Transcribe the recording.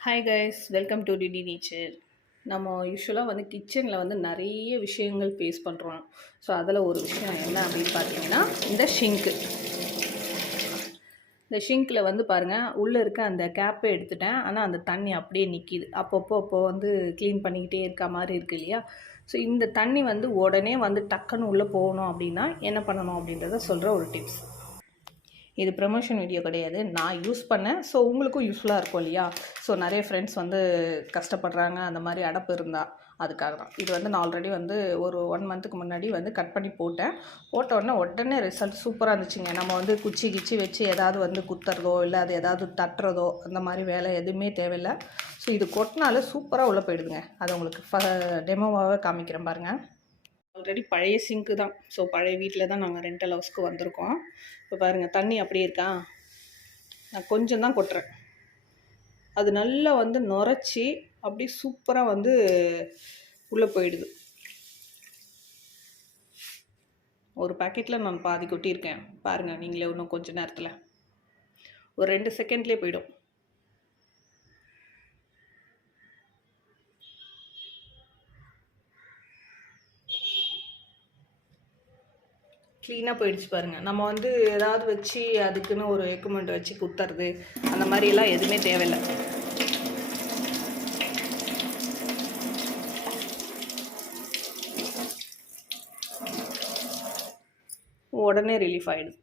Hi guys welcome to DD nature நம்ம யூஸ்வலாக வந்து கிச்சனில் வந்து நிறைய விஷயங்கள் ஃபேஸ் பண்ணுறோம் ஸோ அதில் ஒரு விஷயம் என்ன அப்படின்னு பார்த்தீங்கன்னா இந்த ஷிங்க்கு இந்த ஷிங்க்கில் வந்து பாருங்கள் உள்ளே இருக்க அந்த கேப்பை எடுத்துட்டேன். ஆனால் அந்த தண்ணி அப்படியே நிற்கிது அப்பப்போ அப்போ வந்து க்ளீன் பண்ணிக்கிட்டே இருக்க மாதிரி இருக்கு இல்லையா? ஸோ இந்த தண்ணி வந்து உடனே வந்து டக்குன்னு உள்ளே போகணும் அப்படின்னா என்ன பண்ணணும் அப்படின்றத சொல்கிற ஒரு டிப்ஸ் இது ப்ரமோஷன் வீடியோ கிடையாது. நான் யூஸ் பண்ணேன். ஸோ உங்களுக்கும் யூஸ்ஃபுல்லாக இருக்கும் இல்லையா? ஸோ நிறைய ஃப்ரெண்ட்ஸ் வந்து கஷ்டப்படுறாங்க. அந்த மாதிரி அடப்பு இருந்தால் அதுக்காக தான். இது வந்து நான் ஆல்ரெடி வந்து ஒரு ஒன் மந்த்துக்கு முன்னாடி வந்து கட் பண்ணி போட்டேன். போட்ட உடனே உடனே ரிசல்ட் சூப்பராக இருந்துச்சுங்க. நம்ம வந்து குச்சி கிச்சி வச்சு ஏதாவது வந்து குத்துறதோ இல்லை அது எதாவது தட்டுறதோ அந்த மாதிரி வேலை எதுவுமே தேவையில்லை. ஸோ இது கொட்டினால சூப்பராக உள்ளே போயிடுதுங்க. அதை உங்களுக்கு ஃப டெமோவாகவே காமிக்கிறேன் பாருங்கள் ஆல்ரெடி பழைய சிங்க்கு தான். ஸோ பழைய வீட்டில் தான் நாங்கள் ரெண்டல் ஹவுஸ்க்கு வந்திருக்கோம். இப்போ பாருங்கள் தண்ணி அப்படியே இருக்கா? நான் கொஞ்சம் தான் கொட்டுறேன். அது நல்லா வந்து நுரைச்சி அப்படியே சூப்பராக வந்து உள்ளே போயிடுது. ஒரு பாக்கெட்டில் நான் பாதி கொட்டியிருக்கேன். பாருங்கள் நீங்களே இன்னும் கொஞ்சம் நேரத்தில். ஒரு ரெண்டு செகண்ட்லேயே போயிடும். க்ளீனாக போயிடுச்சு பாருங்கள் நம்ம வந்து ஏதாவது வச்சு அதுக்குன்னு ஒரு எக்குமெண்ட் வச்சு குத்துறது அந்த மாதிரிலாம் எதுவுமே தேவையில்லை. உடனே ரிலீஃப் ஆகிடுது